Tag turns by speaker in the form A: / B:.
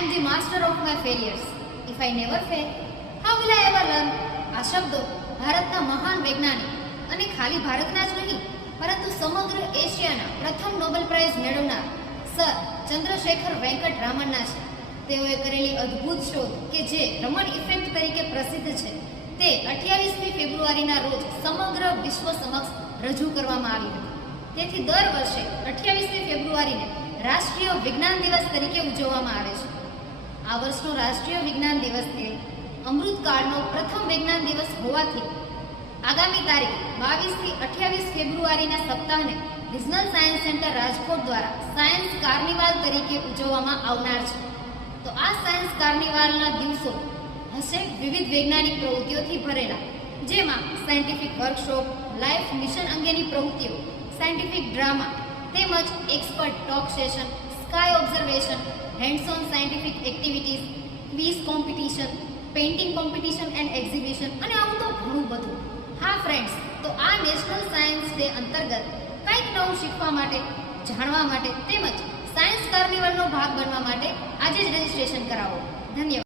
A: am the master of my failures. If I never fail, how will I ever learn? આ શબ્દો ભારતના મહાન વૈજ્ઞાનિક અને ખાલી ભારતના જ નહીં પરંતુ સમગ્ર એશિયાના પ્રથમ નોબેલ પ્રાઇઝ મેળવનાર સર ચંદ્રશેખર વેંકટ રામનના છે તેઓએ કરેલી અદ્ભુત શોધ કે જે રમણ ઇફેક્ટ તરીકે પ્રસિદ્ધ છે તે અઠ્યાવીસમી ફેબ્રુઆરીના રોજ સમગ્ર વિશ્વ સમક્ષ રજૂ કરવામાં આવી હતી તેથી દર વર્ષે અઠ્યાવીસમી ફેબ્રુઆરીને રાષ્ટ્રીય વિજ્ઞાન દિવસ તરીકે ઉજવવામાં આવે છે આ વર્ષનો રાષ્ટ્રીય વિજ્ઞાન દિવસ એ અમૃતકાળનો પ્રથમ વિજ્ઞાન દિવસ હોવાથી આગામી તારીખ બાવીસથી અઠ્યાવીસ ફેબ્રુઆરીના સપ્તાહને રિજનલ સાયન્સ સેન્ટર રાજકોટ દ્વારા સાયન્સ કાર્નિવાલ તરીકે ઉજવવામાં આવનાર છે. તો આ સાયન્સ કાર્નિવાલના દિવસો હશે વિવિધ વૈજ્ઞાનિક પ્રવૃત્તિઓથી ભરેલા, જેમાં સાયન્ટિફિક વર્કશોપ લાઈફ મિશન અંગેની પ્રવૃત્તિઓ સાયન્ટિફિક ડ્રામા તેમજ expert talk session observation hands on scientific activities quiz competition painting competition and exhibition અને આવું તો ઘણું બધું. હા ફ્રેન્ડ્સ તો આ નેશનલ સાયન્સ ડે અંતર્ગત કંઈક નવું શીખવા માટે, જાણવા માટે તેમજ સાયન્સ કાર્નિવલનો ભાગ બનવા માટે આજે જ રજીસ્ટ્રેશન કરાવો. ધન્યવાદ.